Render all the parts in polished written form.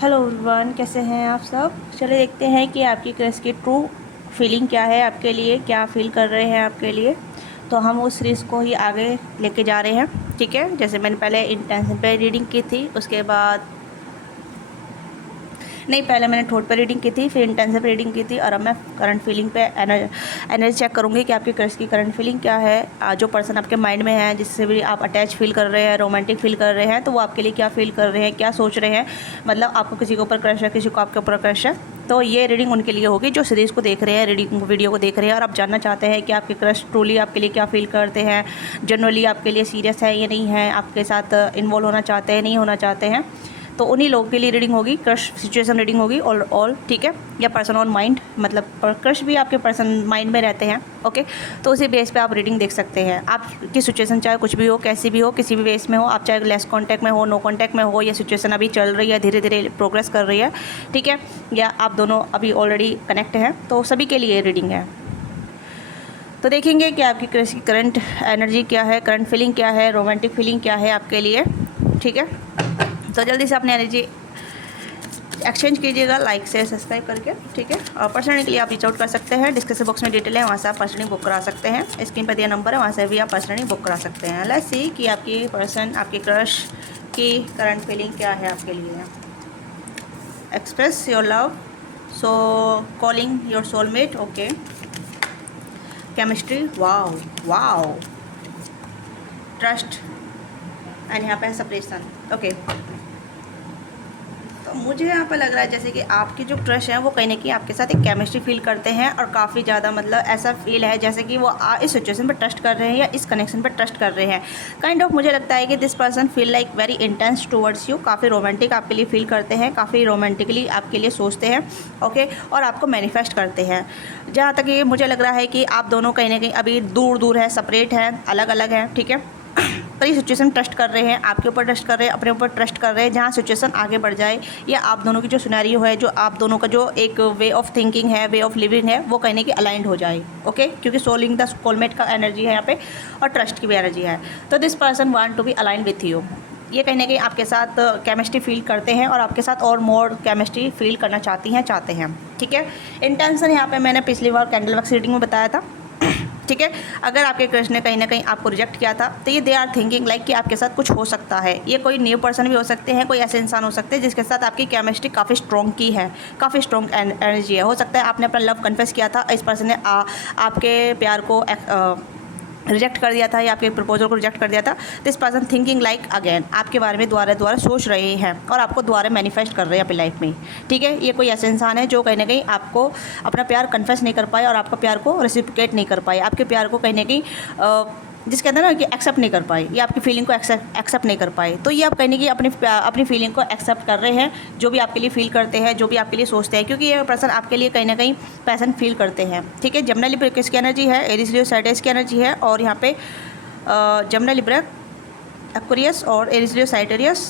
Hello everyone, कैसे हैं आप सब। चलिए देखते हैं कि आपकी क्रश की ट्रू फीलिंग क्या है, आपके लिए क्या फ़ील कर रहे हैं आपके लिए। तो हम उस सीरीज़ को ही आगे लेके जा रहे हैं। ठीक है, जैसे मैंने पहले इंटेंशन पे रीडिंग की थी, उसके बाद नहीं, पहले मैंने थॉट पे रीडिंग की थी, फिर इंटेंसिव रीडिंग की थी, और अब मैं करंट फीलिंग पे एनर्जी चेक करूँगी कि आपकी क्रश की करंट फीलिंग क्या है। जो पर्सन आपके माइंड में है, जिससे भी आप अटैच फील कर रहे हैं, रोमांटिक फील कर रहे हैं, तो वो आपके लिए क्या फील कर रहे हैं, क्या सोच रहे हैं। मतलब आपको किसी के ऊपर क्रश है, किसी को आपके ऊपर क्रश है, तो ये रीडिंग उनके लिए होगी जो सीरीज़ को देख रहे हैं, रीडिंग वीडियो को देख रहे हैं, और आप जानना चाहते हैं कि आपके क्रश ट्रूली आपके लिए क्या फील करते हैं, जनरली आपके लिए सीरियस है या नहीं है, आपके साथ इन्वॉल्व होना चाहते हैं, नहीं होना चाहते हैं। तो उन्हीं लोगों के लिए रीडिंग होगी, क्रश सिचुएशन रीडिंग होगी ऑल। ठीक है, या पर्सन ऑन माइंड, मतलब क्रश भी आपके पर्सन माइंड में रहते हैं। ओके, तो उसी बेस पे आप रीडिंग देख सकते हैं। आपकी सिचुएशन चाहे कुछ भी हो, कैसी भी हो, किसी भी बेस में हो, आप चाहे लेस कॉन्टैक्ट में हो, नो कॉन्टैक्ट में हो, या सिचुएशन अभी चल रही है, धीरे धीरे प्रोग्रेस कर रही है, ठीक है, या आप दोनों अभी ऑलरेडी कनेक्ट हैं, तो सभी के लिए रीडिंग है। तो देखेंगे कि आपकी क्रश की करंट एनर्जी क्या है, करंट फीलिंग क्या है, रोमांटिक फीलिंग क्या है आपके लिए। ठीक है, तो जल्दी से अपनी एनर्जी एक्सचेंज कीजिएगा लाइक से सब्सक्राइब करके। ठीक है, और पर्सनली के लिए आप रीच आउट कर सकते हैं, डिस्क्रिप्शन बॉक्स में डिटेल है, वहाँ से आप पर्सनली बुक करा सकते हैं। स्क्रीन पर दिया नंबर है, वहाँ से भी आप पर्सनली बुक करा सकते हैं। लेट्स सी कि आपकी पर्सन, आपकी क्रश की करंट फीलिंग क्या है आपके लिए। Express your love, so calling your soulmate. Okay, chemistry, wow wow, trust, and यहाँ पे है सेपरेशन। ओके, तो मुझे यहाँ पर लग रहा है जैसे कि आपकी जो क्रश है वो कहीं ना कहीं आपके साथ एक केमिस्ट्री फील करते हैं, और काफ़ी ज़्यादा मतलब ऐसा फील है जैसे कि वो इस सिचुएशन पर ट्रस्ट कर रहे हैं या इस कनेक्शन पर ट्रस्ट कर रहे हैं। काइंड ऑफ मुझे लगता है कि this person feel like very intense towards you, काफ़ी रोमांटिक आपके लिए फील करते हैं, काफ़ी रोमांटिकली आपके लिए सोचते हैं। ओके, और आपको मैनिफेस्ट करते हैं। जहाँ तक ये मुझे लग रहा है कि आप दोनों कहीं ना कहीं अभी दूर दूर है, सेपरेट हैं, अलग अलग हैं। ठीक है, पर ये सिचुएशन ट्रस्ट कर रहे हैं, आपके ऊपर ट्रस्ट कर रहे हैं, अपने ऊपर ट्रस्ट कर रहे हैं। जहाँ सिचुएशन आगे बढ़ जाए, या आप दोनों की जो सिनेरियो है, जो आप दोनों का जो एक वे ऑफ थिंकिंग है, वे ऑफ लिविंग है, वो कहने की अलाइंड हो जाए। ओके, क्योंकि सोलिंग द सोलमेट का एनर्जी है यहाँ पे, और ट्रस्ट की भी एनर्जी है। तो this person want to be align with you. ये कहीं ना कहीं आपके साथ केमिस्ट्री फील करते हैं, और आपके साथ और मोर केमिस्ट्री फील करना चाहते हैं। ठीक है, इंटेंशन यहाँ पे मैंने पिछली बार कैंडल वर्क्स रीडिंग में बताया था। ठीक है, अगर आपके क्रश ने कहीं ना कहीं आपको रिजेक्ट किया था, तो ये दे आर थिंकिंग लाइक कि आपके साथ कुछ हो सकता है। ये कोई न्यू पर्सन भी हो सकते हैं, कोई ऐसे इंसान हो सकते हैं जिसके साथ आपकी केमिस्ट्री काफ़ी स्ट्रॉन्ग की है, काफ़ी स्ट्रॉन्ग एनर्जी है। हो सकता है आपने अपना लव कन्फेस किया था, इस पर्सन ने आपके प्यार को रिजेक्ट कर दिया था, या आपके प्रपोजल को रिजेक्ट कर दिया था। This person thinking like again, आपके बारे में दोबारा सोच रहे हैं, और आपको दोबारा मैनिफेस्ट कर रहे हैं अपनी लाइफ में। ठीक है, ये कोई ऐसा इंसान है जो कहीं ना कहीं आपको अपना प्यार कन्फेस नहीं कर पाए, और आपका प्यार को रेसिप्रोकेट नहीं कर पाए, आपके प्यार को कहीं ना कहीं जिस कहते हैं ना कि एक्सेप्ट नहीं कर पाए, या आपकी फीलिंग को एक्सेप्ट नहीं कर पाए। तो ये आप कहीं ना कहीं अपनी फीलिंग को एक्सेप्ट कर रहे हैं, जो भी आपके लिए फील करते हैं, जो भी आपके लिए सोचते हैं, क्योंकि ये पर्सन आपके लिए कहीं ना कहीं पैसन फील करते हैं। ठीक है, जमुना लिब्रा किसकी एनर्जी है, एरीज लियो साइटस की एनर्जी है, और यहाँ पे जमुना लिब्रा एक्वेरियस और एरीज लियो साइटेरियस,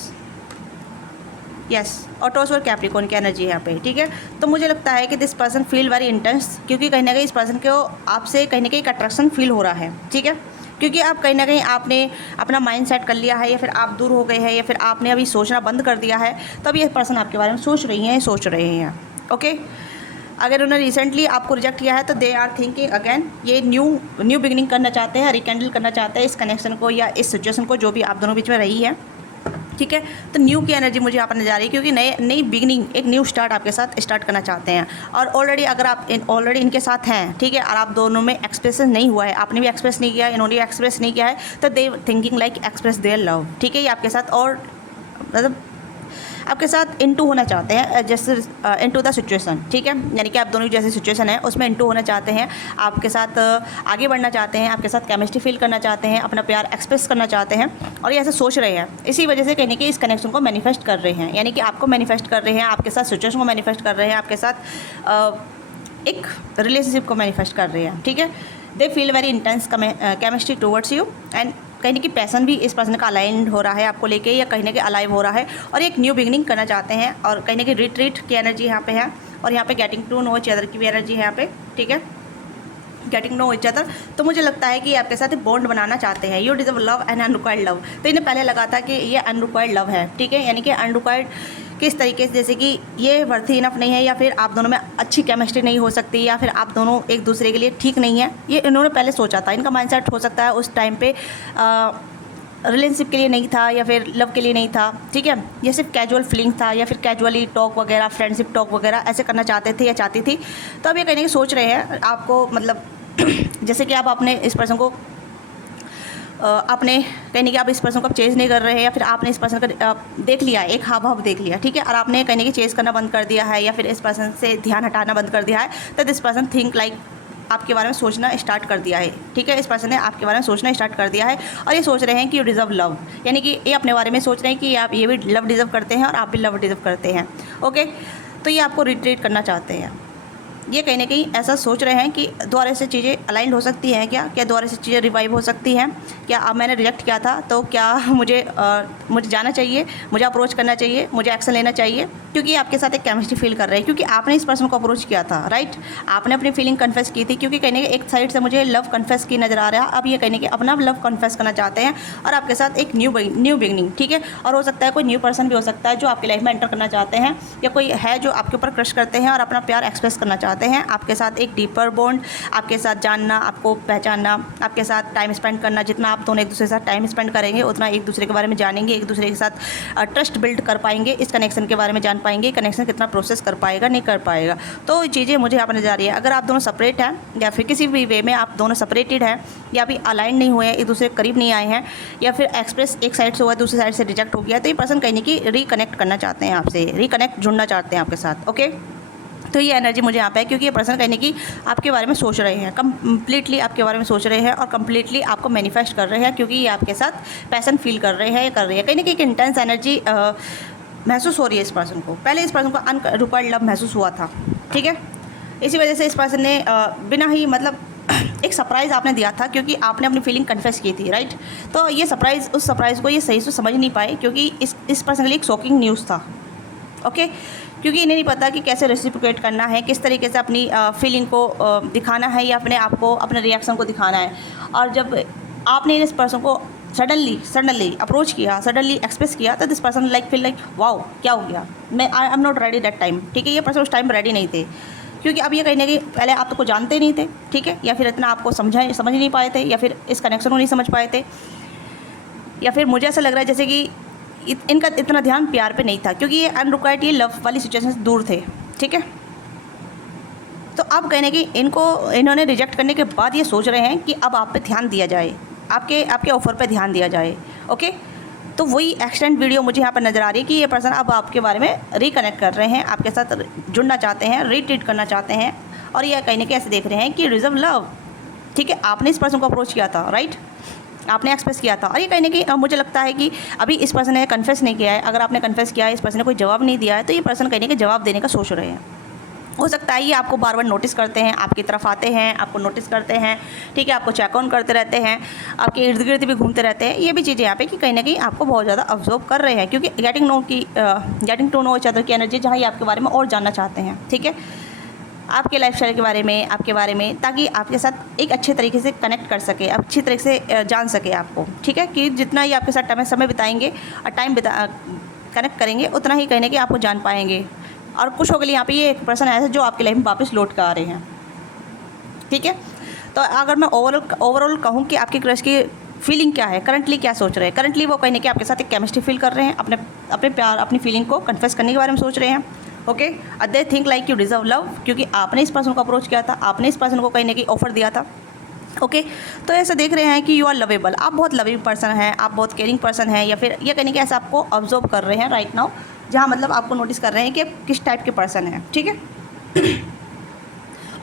यस, और टॉरस और कैप्रिकॉर्न की एनर्जी है यहाँ पे। ठीक है, तो मुझे लगता है कि this person feel very intense, क्योंकि कहीं ना कहीं इस पर्सन को आपसे कहीं ना कहीं एक अट्रैक्शन फील हो रहा है। ठीक है, क्योंकि आप कहीं ना कहीं आपने अपना माइंड सेट कर लिया है, या फिर आप दूर हो गए हैं, या फिर आपने अभी सोचना बंद कर दिया है, तब ये पर्सन आपके बारे में सोच रहे हैं। ओके, अगर उन्होंने रिसेंटली आपको रिजेक्ट किया है, तो दे आर थिंकिंग अगेन, ये न्यू बिगिनिंग करना चाहते हैं, रिकेंडल करना चाहते हैं इस कनेक्शन को, या इस सिचुएशन को जो भी आप दोनों बीच में रही है। ठीक है, तो न्यू की एनर्जी मुझे यहाँ पर नजर आ रही है, क्योंकि नई बिगनिंग, एक न्यू स्टार्ट आपके साथ स्टार्ट करना चाहते हैं। और ऑलरेडी अगर आप ऑलरेडी इनके साथ हैं, ठीक है, और आप दोनों में एक्सप्रेशन नहीं हुआ है, आपने भी एक्सप्रेस नहीं किया है, इन्होंने भी एक्सप्रेस नहीं किया है, तो दे thinking like express their love. ठीक है, ये आपके साथ और मतलब आपके साथ इनटू होना चाहते हैं, जैसे इनटू द सिचुएशन। ठीक है, यानी कि आप दोनों की जैसी सिचुएशन है उसमें इनटू होना चाहते हैं, आपके साथ आगे बढ़ना चाहते हैं, आपके साथ केमिस्ट्री फील करना चाहते हैं, अपना प्यार एक्सप्रेस करना चाहते हैं, और ये ऐसे सोच रहे हैं। इसी वजह से कहीं कि इस कनेक्शन को मैनिफेस्ट कर रहे हैं, यानी कि आपको मैनिफेस्ट कर रहे हैं, आपके साथ सिचुएशन को मैनिफेस्ट कर रहे हैं, आपके साथ एक रिलेशनशिप को मैनिफेस्ट कर रहे हैं। ठीक है, they feel very intense chemistry towards you, and कहीं ना कहीं पैसन भी इस पर्सन का अलाइंड हो रहा है आपको लेके, या कहीं ना कहीं अलाइव हो रहा है, और एक न्यू बिगनिंग करना चाहते हैं, और कहीं ना कहीं रिट्रीट की एनर्जी यहाँ पे है, और यहाँ पे getting to know each other की भी एनर्जी है यहाँ पे। ठीक है, गेटिंग नो ईच अदर, तो मुझे लगता है कि आपके साथ एक बॉन्ड बनाना चाहते हैं। You deserve love and unrequired love, तो इन्हें पहले लगा था कि ये अनरिक्वायर्ड लव है। ठीक है, यानी कि अनरिक्वायर्ड किस तरीके से, जैसे कि ये वर्थी इनफ नहीं है, या फिर आप दोनों में अच्छी केमिस्ट्री नहीं हो सकती, या फिर आप दोनों एक दूसरे के लिए ठीक नहीं है। ये इन्होंने पहले सोचा था, इनका माइंडसेट हो सकता है उस टाइम पे रिलेशनशिप के लिए नहीं था, या फिर लव के लिए नहीं था, ठीक है। ये सिर्फ कैजुअल फीलिंग था, या फिर कैजुअली टॉक वगैरह, फ्रेंडशिप टॉक वगैरह ऐसे करना चाहते थे या चाहती थी। तो अब ये कहने की सोच रहे हैं आपको, मतलब जैसे कि आप अपने इस पर्सन को आपने कहने कि आप इस पर्सन को चेज़ नहीं कर रहे हैं, या फिर आपने इस पर्सन का देख लिया, एक हाव भाव देख लिया, ठीक है, और आपने कहने की चेज़ करना बंद कर दिया है, या फिर इस पर्सन से ध्यान हटाना बंद कर दिया है, तो दिस पर्सन थिंक लाइक आपके बारे में सोचना स्टार्ट कर दिया है, ठीक है। इस पर्सन ने आपके बारे में सोचना स्टार्ट कर दिया है, और ये सोच रहे हैं कि यू डिज़र्व लव, यानी कि ये अपने बारे में सोच रहे हैं कि आप ये भी लव डिज़र्व करते हैं और आप भी लव डिज़र्व करते हैं। ओके, तो ये आपको रिट्रीट करना चाहते हैं। ये कहीं ना कहीं ऐसा सोच रहे हैं कि दोबारा से चीज़ें अलाइंड हो सकती हैं, क्या दोबारा से चीज़ें रिवाइव हो सकती हैं, क्या अब मैंने रिजेक्ट किया था तो क्या मुझे जाना चाहिए, मुझे अप्रोच करना चाहिए, मुझे एक्शन लेना चाहिए, क्योंकि आपके साथ एक केमिस्ट्री फील कर रहे हैं, क्योंकि आपने इस पर्सन को अप्रोच किया था, राइट। आपने अपनी फीलिंग कन्फेस की थी, क्योंकि कहने के एक साइड से मुझे लव कन्फेस की नज़र आ रहा है, अब ये कहने के अपना लव कन्फेस करना चाहते हैं और आपके साथ एक न्यू बिगनिंग, ठीक है। और हो सकता है कोई न्यू पर्सन भी हो सकता है जो आपकी लाइफ में एंटर करना चाहते हैं, या कोई है जो आपके ऊपर क्रश करते हैं और अपना प्यार एक्सप्रेस करना चाहते हैं, आपके साथ एक डीपर बॉन्ड, आपके साथ जानना, आपको पहचानना, आपके साथ टाइम स्पेंड करना। जितना आप दोनों एक दूसरे के साथ टाइम स्पेंड करेंगे उतना एक दूसरे के बारे में जानेंगे, एक दूसरे के साथ ट्रस्ट बिल्ड कर पाएंगे, इस कनेक्शन के बारे में जान पाएंगे, कनेक्शन कितना प्रोसेस कर पाएगा, नहीं कर पाएगा। तो चीज़ें मुझे यहाँ पर नजर आ रही है। अगर आप दोनों सेपरेट हैं, या फिर किसी भी वे में आप दोनों सेपरेटेड हैं, या भी अलाइन नहीं हुए हैं, एक दूसरे के करीब नहीं आए हैं, या फिर एक्सप्रेस एक साइड से हुआ दूसरी साइड से रिजेक्ट हो गया, तो ये पर्सन कहने की रिकनेक्ट करना चाहते हैं आपसे, रिकनेक्ट जुड़ना चाहते हैं आपके साथ। ओके, तो ये एनर्जी मुझे यहाँ पे है, क्योंकि ये पर्सन कहने की आपके बारे में सोच रहे हैं, कम्प्लीटली आपके बारे में सोच रहे हैं और कम्प्लीटली आपको मैनिफेस्ट कर रहे हैं, क्योंकि ये आपके साथ पैसन फील कर रहे हैं, कर रही है। कहीं ना कहीं एक इंटेंस एनर्जी महसूस हो रही है इस पर्सन को। पहले इस पर्सन को अनरिक्वायर्ड लव महसूस हुआ था, ठीक है। इसी वजह से इस पर्सन ने बिना ही मतलब एक सरप्राइज़ आपने दिया था, क्योंकि आपने अपनी फीलिंग कन्फेस की थी, राइट। तो ये सरप्राइज़, उस सरप्राइज़ को ये सही से समझ नहीं पाए, क्योंकि इस पर्सन के लिए एक शॉकिंग न्यूज़ था। ओके, क्योंकि इन्हें नहीं पता कि कैसे रेसिप्रोकेट करना है, किस तरीके से अपनी फीलिंग को दिखाना है, या अपने आप को, अपने रिएक्शन को दिखाना है। और जब आपने इस पर्सन को सडनली अप्रोच किया, सडनली एक्सप्रेस किया, तो this person feel like wow, क्या हो गया, I am not ready that time, ठीक है। ये पर्सन उस टाइम रेडी नहीं थे, क्योंकि अब ये कहीं ना कहीं पहले आप तो को जानते नहीं थे, ठीक है, या फिर इतना आपको समझ नहीं पाए थे, या फिर इस कनेक्शन को नहीं समझ पाए थे, या फिर मुझे ऐसा लग रहा है जैसे कि इनका इतना ध्यान प्यार पे नहीं था, क्योंकि ये अनरिक्वायर्ड, ये लव वाली सिचुएशन से दूर थे, ठीक है। तो अब कहने की इन्होंने रिजेक्ट करने के बाद ये सोच रहे हैं कि अब आप पे ध्यान दिया जाए, आपके ऑफर पे ध्यान दिया जाए। ओके, तो वही एक्सटेंड वीडियो मुझे यहाँ पर नज़र आ रही है कि ये पर्सन अब आपके बारे में रिकनेक्ट कर रहे हैं, आपके साथ जुड़ना चाहते हैं, रिट्रीट करना चाहते हैं, और ये कहने के ऐसे देख रहे हैं कि रिजर्व लव, ठीक है। आपने इस पर्सन को अप्रोच किया था, राइट, आपने एक्सप्रेस किया था, और ये कहने की मुझे लगता है कि अभी इस पर्सन ने कन्फेस नहीं किया है। अगर आपने कन्फेस किया है, इस पर्सन ने कोई जवाब नहीं दिया है, तो ये पर्सन कहने के जवाब देने का सोच रहे हैं। हो सकता है ये आपको बार बार नोटिस करते हैं, आपकी तरफ आते हैं, आपको नोटिस करते हैं, ठीक है, आपको चेक ऑन करते रहते हैं, आपके इर्द गिर्द भी घूमते रहते हैं। ये भी चीज़ें यहाँ पे कि कहीं ना कहीं आपको बहुत ज़्यादा ऑब्जर्व कर रहे हैं, क्योंकि getting to know each other की एनर्जी, जहाँ ये आपके बारे में और जानना चाहते हैं, ठीक है, आपके लाइफस्टाइल के बारे में, आपके बारे में, ताकि आपके साथ एक अच्छे तरीके से कनेक्ट कर सके, अच्छी तरीके से जान सके आपको, ठीक है। कि जितना ही आपके साथ समय बिताएंगे और कनेक्ट करेंगे, उतना ही कहने के आपको जान पाएंगे। और कुछ हो गए यहाँ पे ये एक पर्सन ऐसा जो आपकी लाइफ में वापस लौट कर आ रहे हैं, ठीक है। तो अगर मैं ओवरऑल कहूँ कि आपकी क्रश की फीलिंग क्या है, करंटली क्या सोच रहे हैं, करंटली वो कहने के आपके साथ एक केमिस्ट्री फील कर रहे हैं, अपने प्यार, अपनी फीलिंग को कन्फेस करने के बारे में सोच रहे हैं। Okay, they think like you deserve love, क्योंकि आपने इस पर्सन को अप्रोच किया था, आपने इस पर्सन को कहीं ना कहीं ऑफर दिया था। ओके, तो ऐसा देख रहे हैं कि यू आर लवेबल, आप बहुत लविंग पर्सन हैं, आप बहुत केयरिंग पर्सन हैं, या फिर ये कहने के ऐसा आपको ऑब्जर्व कर रहे हैं राइट नाउ, जहाँ मतलब आपको नोटिस कर रहे हैं कि किस टाइप के पर्सन है, ठीक है।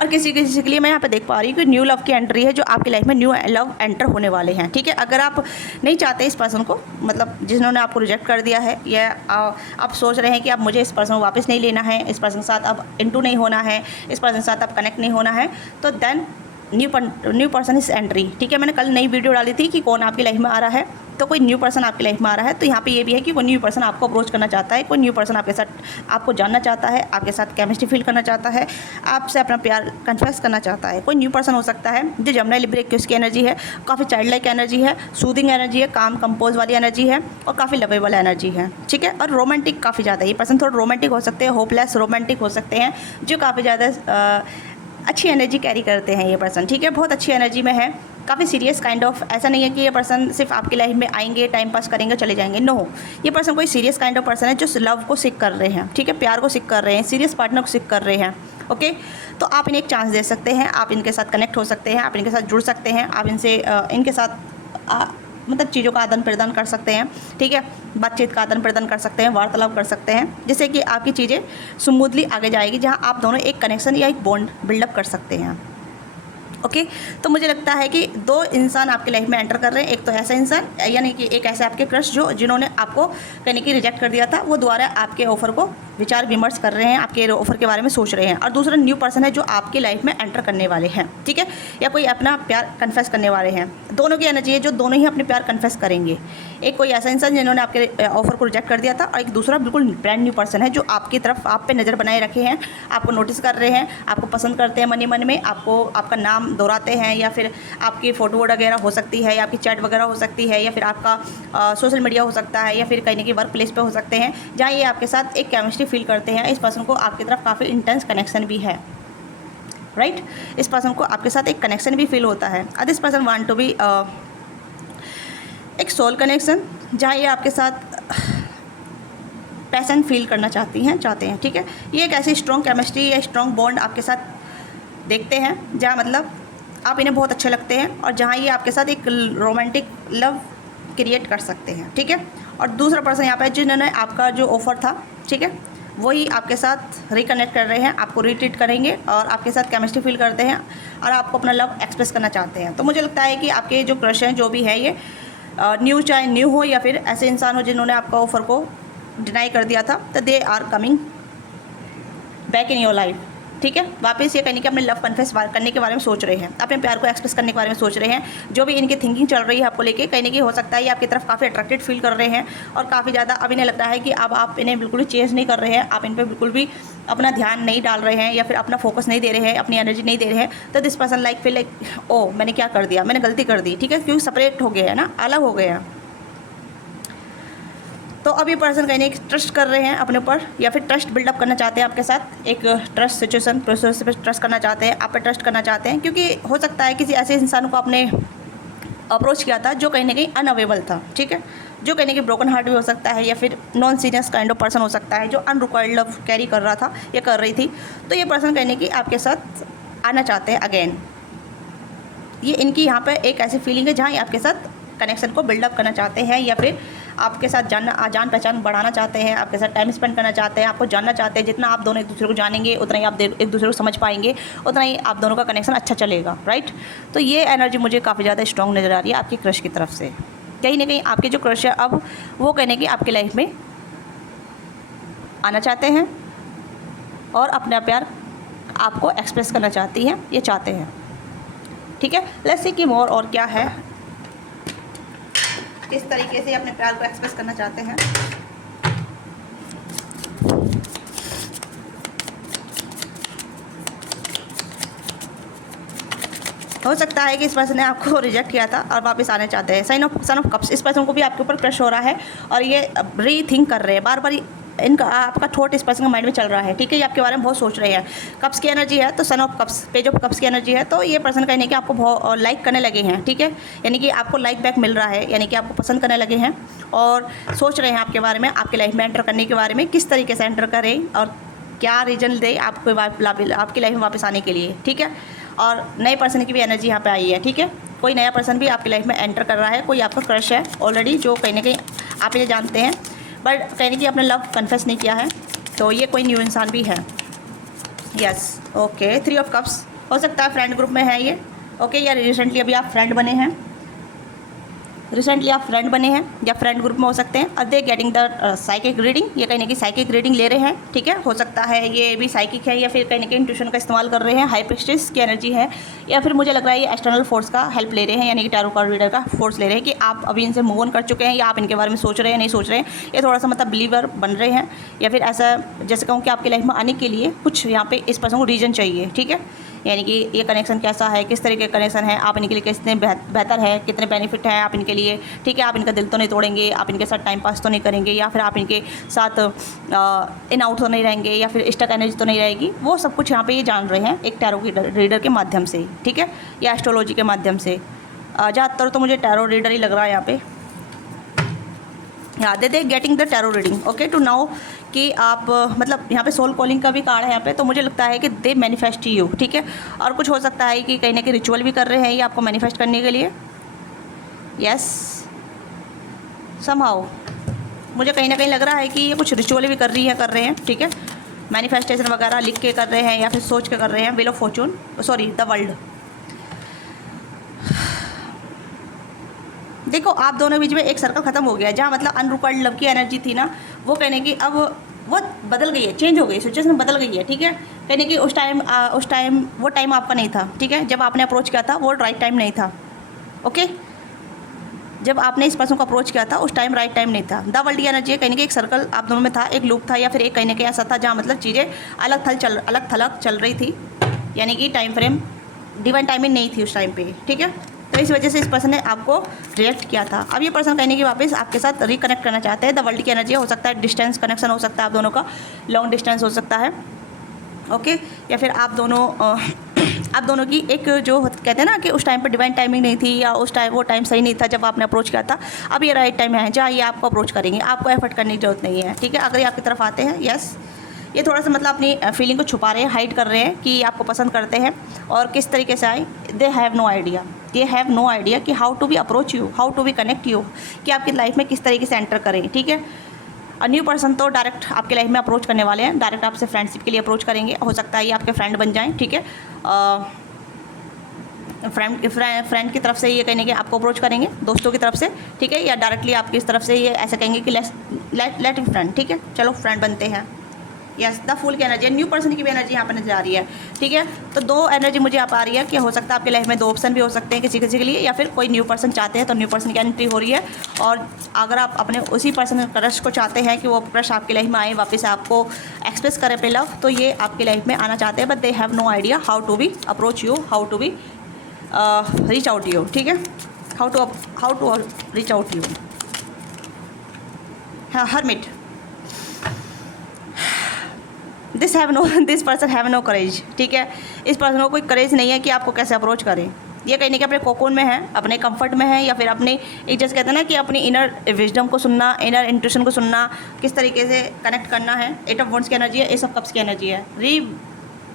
और किसी के लिए मैं यहाँ पे देख पा रही हूँ कि न्यू लव की एंट्री है, जो आपकी लाइफ में न्यू लव एंटर होने वाले हैं, ठीक है। अगर आप नहीं चाहते इस पर्सन को, मतलब जिन्होंने आपको रिजेक्ट कर दिया है, या आप सोच रहे हैं कि अब मुझे इस पर्सन को वापस नहीं लेना है, इस पर्सन के साथ अब इनटू नहीं होना है, इस पर्सन के साथ अब कनेक्ट नहीं होना है, तो देन न्यू पर्सन इस एंट्री, ठीक है। मैंने कल नई वीडियो डाली थी कि कौन आपकी लाइफ में आ रहा है, तो कोई न्यू पर्सन आपकी लाइफ में आ रहा है। तो यहाँ पे ये भी है कि वो न्यू पर्सन आपको अप्रोच करना चाहता है, कोई न्यू पर्सन आपके साथ आपको जानना चाहता है, आपके साथ केमिस्ट्री फील करना चाहता है, आपसे अपना प्यार कन्फेस करना चाहता है। कोई न्यू पर्सन हो सकता है जो जमुना लिब्रे की एनर्जी है, काफ़ी चाइल्ड लाइक एनर्जी है, सूदिंग एनर्जी है, काम कंपोज वाली एनर्जी है और काफ़ी लवेबल एनर्जी है, ठीक है। और रोमांटिक काफ़ी ज़्यादा, ये पर्सन थोड़ा रोमांटिक हो सकते हैं, होपलेस रोमांटिक हो सकते हैं, जो काफ़ी ज़्यादा अच्छी एनर्जी कैरी करते हैं ये पर्सन, ठीक है। बहुत अच्छी एनर्जी में है, काफ़ी सीरियस काइंड ऑफ, ऐसा नहीं है कि ये पर्सन सिर्फ आपकी लाइफ में आएंगे, टाइम पास करेंगे, चले जाएंगे, नो। ये पर्सन कोई सीरियस काइंड ऑफ पर्सन है जो लव को सीख कर रहे हैं, ठीक है, प्यार को सीख कर रहे हैं, सीरियस पार्टनर को सीख कर रहे हैं, ओके। तो आप इन्हें एक चांस दे सकते हैं, आप इनके साथ कनेक्ट हो सकते हैं, आप इनके साथ जुड़ सकते हैं, आप इनसे इनके साथ मतलब चीज़ों का आदान प्रदान कर सकते हैं, ठीक है, बातचीत का आदान प्रदान कर सकते हैं, वार्तालाप कर सकते हैं, जिससे कि आपकी चीज़ें स्मूथली आगे जाएगी, जहां आप दोनों एक कनेक्शन या एक बॉन्ड बिल्डअप कर सकते हैं, ओके। तो मुझे लगता है कि दो इंसान आपकी लाइफ में एंटर कर रहे हैं। एक तो ऐसा इंसान, यानी कि एक ऐसे आपके क्रश जिन्होंने आपको कहने की रिजेक्ट कर दिया था, वो दोबारा आपके ऑफ़र को विचार विमर्श कर रहे हैं, आपके ऑफ़र के बारे में सोच रहे हैं। और दूसरा न्यू पर्सन है जो आपकी लाइफ में एंटर करने वाले हैं, ठीक है, या कोई अपना प्यार कन्फेस करने वाले हैं। दोनों की एनर्जी है जो दोनों ही अपने प्यार कन्फेस करेंगे। एक कोई ऐसा इंसान जिन्होंने आपके ऑफ़र को रिजेक्ट कर दिया था, और एक दूसरा बिल्कुल ब्रांड न्यू पर्सन है जो आपकी तरफ, आप पे नज़र बनाए रखे हैं, आपको नोटिस कर रहे हैं, आपको पसंद करते हैं, मन ही मन में आपको आपका नाम दोहराते हैं, या फिर आपकी फ़ोटो वगैरह हो सकती है, या आपकी चैट वगैरह हो सकती है, या फिर आपका सोशल मीडिया हो सकता है, या फिर कहीं ना कहीं वर्क प्लेस पे हो सकते हैं, जहाँ ये आपके साथ एक केमिस्ट्री फील करते हैं। इस पर्सन को आपकी तरफ काफ़ी इंटेंस कनेक्शन भी है, राइट। इस पर्सन को आपके साथ एक कनेक्शन भी फील होता है। This person want to be एक सोल कनेक्शन, जहाँ ये आपके साथ पैशन फील करना चाहते हैं, ठीक है। ये एक ऐसी स्ट्रॉन्ग केमिस्ट्री या स्ट्रॉन्ग बॉन्ड आपके साथ देखते हैं, जहाँ मतलब आप इन्हें बहुत अच्छे लगते हैं, और जहाँ ये आपके साथ एक रोमांटिक लव क्रिएट कर सकते हैं, ठीक है। और दूसरा पर्सन यहाँ पे जिन्होंने आपका जो ऑफ़र था, ठीक है, वही आपके साथ रिकनेक्ट कर रहे हैं, आपको रिट्रीट करेंगे और आपके साथ केमिस्ट्री फील करते हैं, और आपको अपना लव एक्सप्रेस करना चाहते हैं। तो मुझे लगता है कि आपके जो क्रश हैं, जो भी है, ये न्यू, चाहे न्यू हो या फिर ऐसे इंसान हो जिन्होंने आपका ऑफ़र को डिनाई कर दिया था, तो they are coming back in your life, ठीक है। वापस ये कहने कि अपने लव कन्फेस करने के बारे में सोच रहे हैं, अपने प्यार को एक्सप्रेस करने के बारे में सोच रहे हैं। जो भी इनकी थिंकिंग चल रही है आपको लेके, कहीं ना कहीं हो सकता है ये आपकी तरफ काफ़ी अट्रैक्टेड फील कर रहे हैं, और काफ़ी ज़्यादा अब इन्हें लगता है कि अब आप इन्हें बिल्कुल भी चेंज नहीं कर रहे हैं, आप इन पर बिल्कुल भी अपना ध्यान नहीं डाल रहे हैं, या फिर अपना फोकस नहीं दे रहे हैं, अपनी एनर्जी नहीं दे रहे हैं। तो this person like feel like, ओ मैंने क्या कर दिया, मैंने गलती कर दी, ठीक है, क्योंकि सेपरेट हो गए हैं ना, अलग हो गए हैं। तो अब ये पर्सन कहीं नहीं ट्रस्ट कर रहे हैं अपने ऊपर, या फिर ट्रस्ट बिल्डअप करना चाहते हैं आपके साथ, एक ट्रस्ट सिचुएशन प्रोसेस पे ट्रस्ट करना चाहते हैं, आप पे ट्रस्ट करना चाहते हैं, क्योंकि हो सकता है किसी ऐसे इंसान को आपने अप्रोच किया था जो कहीं ना कहीं अनअवेलेबल था, ठीक है, जो कहीं ना कहीं ब्रोकन हार्ट भी हो सकता है, या फिर non serious kind of person हो सकता है जो अनरिक्वायर्ड लव कैरी कर रहा था या कर रही थी। तो ये पर्सन कहीं ना कहीं आपके साथ आना चाहते हैं अगेन। ये इनकी यहाँ पर एक ऐसी फीलिंग है जहाँ ये आपके साथ कनेक्शन को बिल्डअप करना चाहते हैं, या फिर आपके साथ जान पहचान बढ़ाना चाहते हैं, आपके साथ टाइम स्पेंड करना चाहते हैं, आपको जानना चाहते हैं। जितना आप दोनों एक दूसरे को जानेंगे, उतना ही आप एक दूसरे को समझ पाएंगे, उतना ही आप दोनों का कनेक्शन अच्छा चलेगा, राइट। तो ये एनर्जी मुझे काफ़ी ज़्यादा स्ट्रॉन्ग नज़र आ रही है आपकी क्रश की तरफ से। कहीं ना कहीं आपके जो क्रश है अब वो कहने की आपकी लाइफ में आना चाहते हैं, और अपना प्यार आपको एक्सप्रेस करना चाहती हैं, ये चाहते हैं, ठीक है। लेट्स सी कि मोर और क्या है, किस तरीके से अपने प्यार को एक्सप्रेस करना चाहते हैं। हो सकता है कि इस पर्सन ने आपको रिजेक्ट किया था और वापस आना चाहते हैं। सन ऑफ कप्स, इस पर्सन को भी आपके ऊपर क्रश हो रहा है, और ये रीथिंक कर रहे हैं, बार बार इनका आपका थॉट इस पर्सन के माइंड में चल रहा है, ठीक है, ये आपके बारे में बहुत सोच रहे हैं। कप्स की एनर्जी है, तो son of cups, page of cups की एनर्जी है, तो ये पर्सन कहने कि आपको बहुत लाइक करने लगे हैं, ठीक है, यानी कि आपको लाइक बैक मिल रहा है, यानी कि आपको पसंद करने लगे हैं, और सोच रहे हैं आपके बारे में, आपकी लाइफ में एंटर करने के बारे में, किस तरीके से एंटर करें और क्या रीजन दे आपको आपकी लाइफ में वापस आने के लिए, ठीक है। और नए पर्सन की भी एनर्जी यहाँ पे आई है, ठीक है, कोई नया पर्सन भी आपकी लाइफ में एंटर कर रहा है, कोई आपका क्रश है ऑलरेडी जो कहीं ना कहीं आप ये जानते हैं, बट कहीं ना कहीं आपने लव कन्फेस नहीं किया है, तो ये कोई न्यू इंसान भी है। यस, ओके, 3 ऑफ कप्स, हो सकता है फ्रेंड ग्रुप में है ये, ओके, या रिसेंटली अभी आप फ्रेंड बने हैं, रिसेंटली आप फ्रेंड बने हैं या फ्रेंड ग्रुप में हो सकते हैं। और दे गेटिंग द साइकिक रीडिंग, ये कहीं ना कहीं साइकिक रीडिंग ले रहे हैं, ठीक है। हो सकता है ये भी साइकिक है या फिर कहीं ना कहीं इंट्यूशन का इस्तेमाल कर रहे हैं, हाई प्रीस्टेस की एनर्जी है, या फिर मुझे लग रहा है ये एक्सटर्नल फोर्स का हेल्प ले रहे हैं, यानी कि टैरो कार्ड रीडर का फोर्स ले रहे हैं कि आप अभी इनसे मूव ऑन कर चुके हैं या आप इनके बारे में सोच रहे हैं, नहीं सोच रहे हैं, ये थोड़ा सा मतलब बिलीवर बन रहे हैं, या फिर ऐसा जैसे कहूँ कि आपकी लाइफ में आने के लिए कुछ यहाँ पे इस पर्सन को रीजन चाहिए, ठीक है। यानी कि ये कनेक्शन कैसा है, किस तरीके का कनेक्शन है, आप इनके लिए कितने बेहतर है, कितने बेनिफिट हैं आप इनके लिए, ठीक है। आप इनका दिल तो नहीं तोड़ेंगे, आप इनके साथ टाइम पास तो नहीं करेंगे, या फिर आप इनके साथ इन आउट तो नहीं रहेंगे, या फिर स्टक एनर्जी तो नहीं रहेगी, वो सब कुछ यहाँ पे ये जान रहे हैं एक टैरो रीडर के माध्यम से, ठीक है, या एस्ट्रोलॉजी के माध्यम से। ज़्यादातर तो मुझे टैरो रीडर ही लग रहा है यहाँ पे। याद they getting the tarot reading, okay to now कि आप मतलब यहाँ पे सोल कॉलिंग का भी कार्ड है यहाँ पे, तो मुझे लगता है कि दे मैनिफेस्ट यू, ठीक है। और कुछ हो सकता है कि कहीं ना कहीं रिचुअल भी कर रहे हैं ये आपको मैनिफेस्ट करने के लिए, यस समहाउ मुझे कहीं ना कहीं लग रहा है कि ये कुछ रिचुअल भी कर रहे हैं, ठीक है। मैनिफेस्टेशन वगैरह लिख के कर रहे हैं या फिर सोच के कर रहे हैं। Wheel of Fortune, sorry the world. देखो आप दोनों के बीच में एक सर्कल खत्म हो गया, जहाँ मतलब अनरुकल्ड लव की एनर्जी थी ना, वो कहने की अब वो बदल गई है, चेंज हो गई, सिचुएशन बदल गई है, ठीक है। कहने की उस टाइम वो टाइम आपका नहीं था, ठीक है। जब आपने अप्रोच किया था वो राइट टाइम नहीं था, ओके। जब आपने इस पर्सन को अप्रोच किया था उस टाइम राइट टाइम नहीं था। द वर्ल्ड की एनर्जी है, कहने की एक सर्कल आप दोनों में था, एक लूप था, या फिर एक कहने के ऐसा था जहाँ मतलब चीज़ें अलग थलग चल रही थी, यानी कि टाइम फ्रेम डिवाइन टाइमिंग नहीं थी उस टाइम पे, ठीक है। तो इस वजह से इस पर्सन ने आपको रिएक्ट किया था। अब ये पर्सन कहने की वापस आपके साथ रिकनेक्ट करना चाहते हैं। द वर्ल्ड की एनर्जी हो सकता है डिस्टेंस कनेक्शन हो सकता है आप दोनों का, लॉन्ग डिस्टेंस हो सकता है, ओके। या फिर आप दोनों की एक जो कहते हैं ना कि उस टाइम पर डिवाइन टाइमिंग नहीं थी, या उस टाइम वो टाइम सही नहीं था जब आपने अप्रोच किया था। अब ये राइट टाइम है जहाँ ये आपको अप्रोच करेंगे, आपको एफर्ट करने की जरूरत नहीं है, ठीक है। अगर ये आपकी तरफ आते हैं, यस ये थोड़ा सा मतलब अपनी फीलिंग को छुपा रहे हैं, हाइड कर रहे हैं कि आपको पसंद करते हैं और किस तरीके से आए। दे हैव नो आइडिया कि how to be approach you, how to be connect you, कि आपकी लाइफ में किस तरीके से एंटर करें, ठीक है। न्यू पर्सन तो डायरेक्ट आपके लाइफ में अप्रोच करने वाले हैं, डायरेक्ट आपसे फ्रेंडशिप के लिए अप्रोच करेंगे। हो सकता है ये आपके फ्रेंड बन जाएं, ठीक है। फ्रेंड की तरफ से ये कहने के आपको अप्रोच करेंगे, दोस्तों की तरफ से, ठीक है, या डायरेक्टली आपकी इस तरफ से ये ऐसे कहेंगे कि लेट फ्रेंड, ठीक है, चलो फ्रेंड बनते हैं। यस द फुल की एनर्जी, न्यू पर्सन की भी एनर्जी यहाँ पर नजर आ रही है, ठीक है। तो दो एनर्जी मुझे यहाँ पर आ रही है कि हो सकता है आपके लाइफ में दो ऑप्शन भी हो सकते हैं किसी के लिए, या फिर कोई न्यू पर्सन चाहते हैं तो न्यू पर्सन की एंट्री हो रही है। और अगर आप अपने उसी पर्सन क्रश को चाहते हैं कि वो क्रश आपकी लाइफ में आए, वापस आपको एक्सप्रेस करे अपने लव, तो ये आपकी लाइफ में आना चाहते हैं, but they have no idea how to be approach you, how to be reach out you, ठीक है, how to reach out you. हाँ hermit, this person have no courage, ठीक है। इस पर्सन को कोई करेज नहीं है कि आपको कैसे अप्रोच करें। ये कहीं नहीं कि अपने कोकोन में है, अपने कंफर्ट में है, या फिर अपने एक जैसे कहते हैं ना कि अपनी इनर विजडम को सुनना, इनर इंट्यूशन को सुनना, किस तरीके से कनेक्ट करना है। एट ऑफ वंड्स की एनर्जी है, एस ऑफ कप्स की एनर्जी है,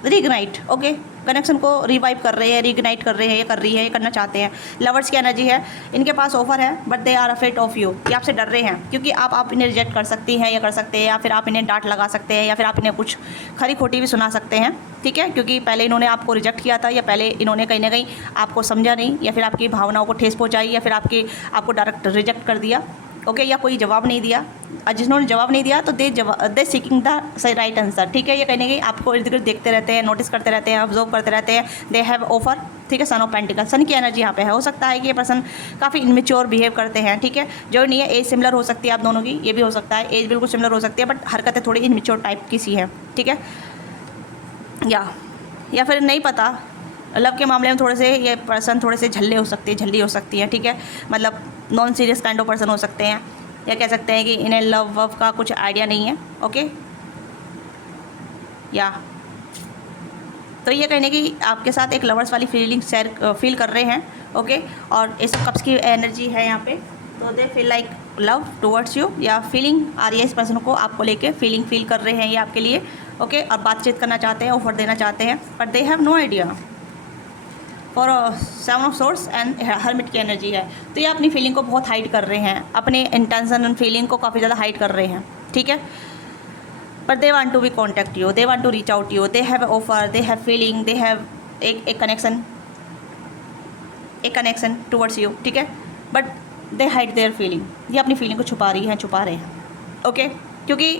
रीगनाइट, ओके, कनेक्शन को रिवाइव कर रहे हैं, रीगनाइट कर रहे हैं, ये कर रही है, ये करना चाहते हैं। लवर्स की एनर्जी है, इनके पास ऑफर है but they are afraid of you, ये आपसे डर रहे हैं क्योंकि आप इन्हें रिजेक्ट कर सकती हैं या कर सकते हैं, या फिर आप इन्हें डांट लगा सकते हैं, या फिर आप इन्हें कुछ खरी खोटी भी सुना सकते हैं, ठीक है। क्योंकि पहले इन्होंने आपको रिजेक्ट किया था, या पहले इन्होंने कहीं ना कहीं आपको समझा नहीं, या फिर आपकी भावनाओं को ठेस पहुँचाई, या फिर आपको डायरेक्ट रिजेक्ट कर दिया, ओके, या कोई जवाब नहीं दिया। जिन्होंने जवाब नहीं दिया तो दे सीकिंग द राइट आंसर, ठीक है। ये कहने की आपको इर्द गिर्द देखते रहते हैं, नोटिस करते रहते हैं, ऑब्जर्व करते रहते हैं। दे हैव ऑफर, ठीक है। सन ऑफ पेंटिकल, सन की एनर्जी यहाँ पे है। हो सकता है कि ये पर्सन काफ़ी इनमेच्योर बिहेव करते हैं, ठीक है। जो नहीं है एज सिमिलर हो सकती है आप दोनों की, ये भी हो सकता है एज बिल्कुल सिमिलर हो सकती है, बट हरकतें थोड़ी इनमेच्योर टाइप की सी है, ठीक है। या फिर नहीं पता, लव के मामले में थोड़े से ये पर्सन थोड़े से झल्ली हो सकती है, ठीक है। मतलब non serious kind of person हो सकते हैं, या कह सकते हैं कि इन्हें लव वव का कुछ आइडिया नहीं है, ओके। या तो ये कहने की आपके साथ एक लवर्स वाली फीलिंग फील कर रहे हैं, ओके। और एस ऑफ कप्स की एनर्जी है यहाँ पे, तो they feel like love towards you, या फीलिंग आ रही है इस पर्सन को आपको लेके, फीलिंग फील कर रहे हैं ये आपके लिए, ओके। और बातचीत करना चाहते हैं, ऑफर देना चाहते हैं, but they have no idea. और seven of swords and hermit की एनर्जी है, तो ये अपनी फीलिंग को बहुत हाइड कर रहे हैं, अपने इंटेंशन एंड फीलिंग को काफ़ी ज़्यादा हाइड कर रहे हैं, ठीक है। But they want to be contact you, they want to reach out you, they have offer, they have feeling, they have एक कनेक्शन टुवर्ड्स यू, ठीक है। But they hide their feeling, ये अपनी फीलिंग को छुपा रही हैं, छुपा रहे हैं। ओके, क्योंकि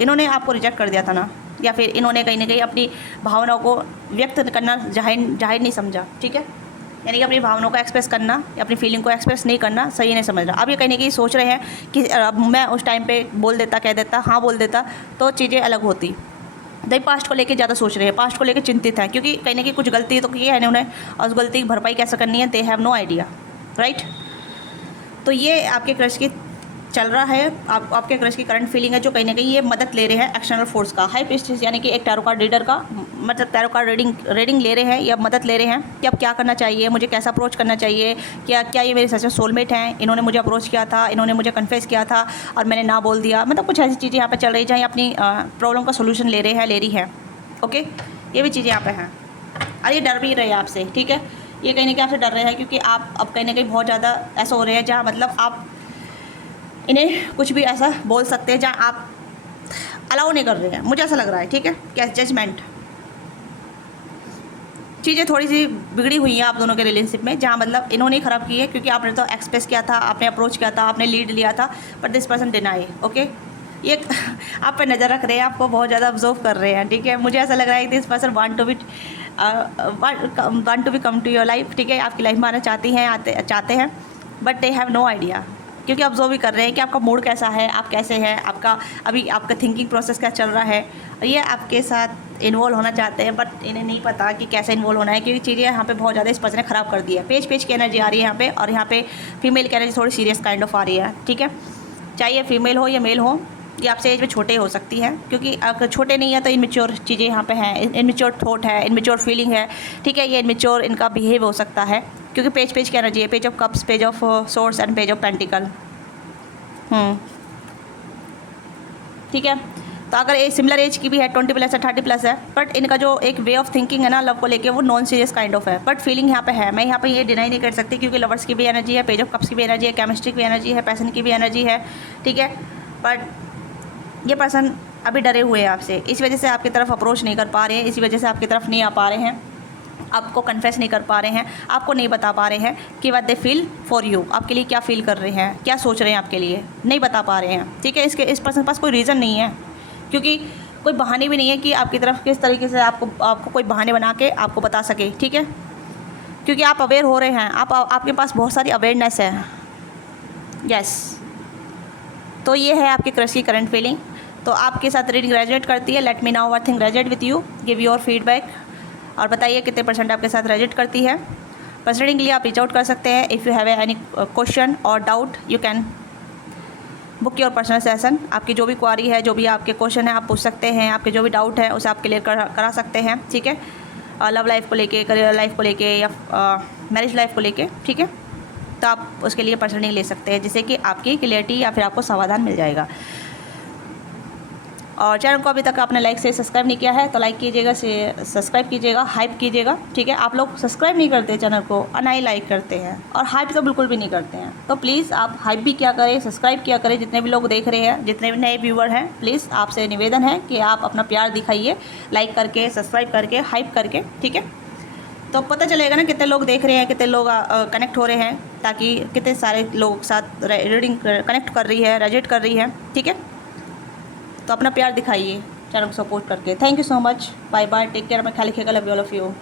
इन्होंने आपको रिजेक्ट कर दिया था ना, या फिर इन्होंने कहीं ना कहीं अपनी भावनाओं को व्यक्त करना जाहिर नहीं समझा। ठीक है, यानी कि अपनी भावनाओं को एक्सप्रेस करना या अपनी फीलिंग को एक्सप्रेस नहीं करना सही नहीं समझ रहा। अब ये कहीं ना कहीं सोच रहे हैं कि अब मैं उस टाइम पे बोल देता, कह देता, हाँ बोल देता तो चीज़ें अलग होती। दे पास्ट को लेके ज़्यादा सोच रहे हैं, पास्ट को लेके चिंतित हैं, क्योंकि कहीं ना कहीं कुछ गलती तो की है इन्होंने और उस गलती की भरपाई कैसे करनी है, they have no idea, right. तो ये आपके क्रश की चल रहा है, आपके क्रश की करंट फीलिंग है, जो कहीं ना कहीं ये मदद ले रहे हैं एक्सटर्नल फोर्स का। हाई प्रीस्टेस यानी कि एक टैरो कार्ड रीडर का, मतलब टैरो कार्ड रीडिंग ले रहे हैं या मदद ले रहे हैं कि अब क्या करना चाहिए, मुझे कैसा अप्रोच करना चाहिए, क्या ये मेरे सच में सोलमेट हैं, इन्होंने मुझे अप्रोच किया था, इन्होंने मुझे कन्फेस किया था और मैंने ना बोल दिया। मतलब कुछ ऐसी चीज़ें यहाँ पर चल रही है जहाँ अपनी प्रॉब्लम का सोल्यूशन ले रही है। ओके, ये भी चीज़ें यहाँ पर हैं और ये डर भी रहे हैं आपसे। ठीक है, ये कहीं ना कहीं आपसे डर रहे हैं क्योंकि आप अब कहीं ना कहीं बहुत ज़्यादा ऐसा हो रहे हैं जहाँ मतलब आप इन्हें कुछ भी ऐसा बोल सकते हैं जहाँ आप अलाउ नहीं कर रहे हैं, मुझे ऐसा लग रहा है। ठीक है, क्या जजमेंट, चीज़ें थोड़ी सी बिगड़ी हुई हैं आप दोनों के रिलेशनशिप में, जहाँ मतलब इन्होंने ख़राब की है क्योंकि आपने तो एक्सप्रेस किया था, आपने अप्रोच किया था, आपने लीड लिया था, but this person deny. Okay, ये आप पे नज़र रख रहे हैं, आपको बहुत ज़्यादा ऑब्जर्व कर रहे हैं। ठीक है, मुझे ऐसा लग रहा है कि this person want to be come to your life. ठीक है, आपकी लाइफ में आना चाहते हैं but they have no idea, क्योंकि ऑब्जर्व भी कर रहे हैं कि आपका मूड कैसा है, आप कैसे हैं, आपका थिंकिंग प्रोसेस क्या चल रहा है। और ये आपके साथ इन्वॉल्व होना चाहते हैं बट इन्हें नहीं पता कि कैसे इन्वॉल्व होना है, क्योंकि चीज़ें यहाँ पे बहुत ज़्यादा इस पर्सन ने ख़राब कर दी है। पेज की एनर्जी आ रही है यहाँ पे, और यहाँ पे फीमेल की एनर्जी थोड़ी सीरियस काइंड ऑफ आ रही है। ठीक है, चाहे फीमेल हो या मेल हो, ये आपसे एज में छोटे हो सकती है, क्योंकि अगर छोटे नहीं है तो इनमेच्योर चीज़ें यहाँ पे हैं, इनमेच्योर थॉट है, इनमेच्योर फीलिंग है। ठीक है, ये इनमेच्योर इनका बिहेव हो सकता है, क्योंकि पेज की एनर्जी है, page of cups, page of swords and page of pentacle. ठीक है, तो अगर ये सिमिलर एज की भी है, 20 प्लस है, 30 प्लस है, बट इनका जो एक वे ऑफ थिंकिंग है ना लव को लेके, वो नॉन सीरियस काइंड ऑफ है, बट फीलिंग यहाँ पे है। मैं यहाँ पे ये डिनाई नहीं कर सकती, क्योंकि लवर्स की भी एनर्जी है, पेज ऑफ कप्स की भी एनर्जी है, केमिस्ट्री की भी एनर्जी है, पैशन की भी एनर्जी है। ठीक है, बट ये पर्सन अभी डरे हुए हैं आपसे, इस वजह से आपकी तरफ अप्रोच नहीं कर पा रहे हैं, इसी वजह से आपकी तरफ नहीं आ पा रहे हैं, आपको कन्फेस नहीं कर पा रहे हैं, आपको नहीं बता पा रहे हैं कि what they feel for you, आपके लिए क्या फील कर रहे हैं, क्या सोच रहे हैं आपके लिए, नहीं बता पा रहे हैं। ठीक है, इस पर्सन के पास कोई रीज़न नहीं है, क्योंकि कोई बहाने भी नहीं है कि आपकी तरफ किस तरीके से आपको कोई बहाने बना के आपको बता सके। ठीक है, क्योंकि आप अवेयर हो रहे हैं, आपके पास बहुत सारी अवेयरनेस है। यस, तो ये है आपके क्रश की करंट फीलिंग। तो आपके साथ रीडिंग रेजोनेट करती है, let me know what thing resonate with you, give your feedback और बताइए कितने % आपके साथ रेजोनेट करती है। पर्सनल रीडिंग के लिए आप रीच आउट कर सकते हैं। If you have any question और doubt, you can book your personal session. आपकी जो भी क्वारी है, जो भी आपके क्वेश्चन है, आप पूछ सकते हैं, आपके जो भी डाउट है उसे आप क्लियर करा सकते हैं। ठीक है, लव लाइफ को लेके, करियर लाइफ को लेके या मैरिज लाइफ को लेके। ठीक है, तो आप उसके लिए पर्सनल रीडिंग ले सकते हैं, जिससे कि आपकी क्लियरिटी या फिर आपको समाधान मिल जाएगा। और चैनल को अभी तक आपने लाइक से सब्सक्राइब नहीं किया है तो लाइक कीजिएगा, से सब्सक्राइब कीजिएगा, हाइप कीजिएगा। ठीक है, आप लोग सब्सक्राइब नहीं करते चैनल को और ना ही लाइक करते हैं, और हाइप तो बिल्कुल भी नहीं करते हैं। तो प्लीज़ आप हाइप भी क्या करें, सब्सक्राइब किया करें। जितने भी लोग देख रहे हैं, जितने भी नए व्यूअर हैं, प्लीज़ आपसे निवेदन है कि आप अपना प्यार दिखाइए, लाइक करके, सब्सक्राइब करके, हाइप करके। ठीक है, तो पता चलेगा ना कितने लोग देख रहे हैं, कितने लोग कनेक्ट हो रहे हैं, ताकि कितने सारे लोग साथ रीडिंग कनेक्ट कर रही है, रेजोनेट कर रही है। ठीक है, तो अपना प्यार दिखाइए चैनल को सपोर्ट करके। Thank you so much, bye bye, take care, मैं ख्याल रखिएगा, love you all of you.